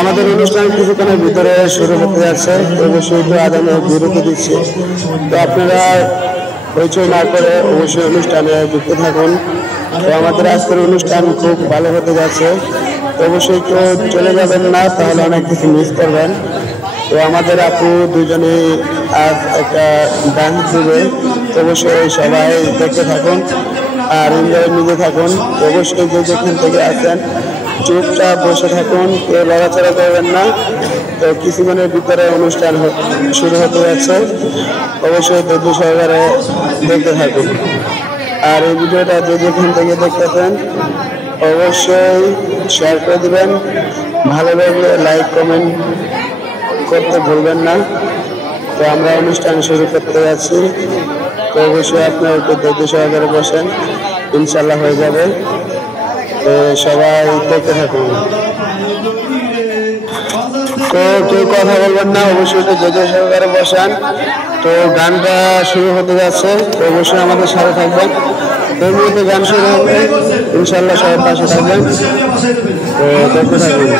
আমাদের অনুষ্ঠান কিছুক্ষণের ভিতরে শুরু হতে যাচ্ছে, অবশ্যই তো আদানের বিরতি দিচ্ছি। তো আপনারা হইচই না করে অবশ্যই অনুষ্ঠানে যুক্ত থাকুন। তো আমাদের আজকের অনুষ্ঠান খুব ভালো হতে যাচ্ছে, অবশ্যই তো চলে যাবেন না, তাহলে অনেক কিছু মিস করবেন। তো আমাদের আপু দুজনেই আজ একটা ডান্স দিবে, তো অবশ্যই সবাই দেখতে থাকুন আর এনজয় নিতে থাকুন। অবশ্যই যে যেখান থেকে আসেন চুপচাপ বসে থাকুন, কেউ লড়াচড়া করবেন না। তো কিছুক্ষণের ভিতরে অনুষ্ঠান শুরু হতে যাচ্ছে, অবশ্যই ধৈর্য সহকারে দেখতে থাকুন। আর এই ভিডিওটা যে যেখান থেকে দেখতেছেন অবশ্যই শেয়ার করে দেবেন, ভালো লাগলে লাইক কমেন্ট করতে ভুলবেন না। তো আমরা অনুষ্ঠান শুরু করতে যাচ্ছি, তো অবশ্যই আপনারা একটু ধৈর্য সহকারে বসেন, ইনশাল্লাহ হয়ে যাবে। তো সবাই দেখতে থাকুন। তো কেউ কথা বলবেন না, অবশ্যই একটু ধৈর্য সহকারে বসান। তো গানটা শুরু হতে যাচ্ছে, তো অবশ্যই আমাদের সাথে থাকবেন। এই মুহূর্তে গান শুরু হবে, ইনশাল্লাহ সবার পাশে থাকবেন। তো দেখতে থাকুন।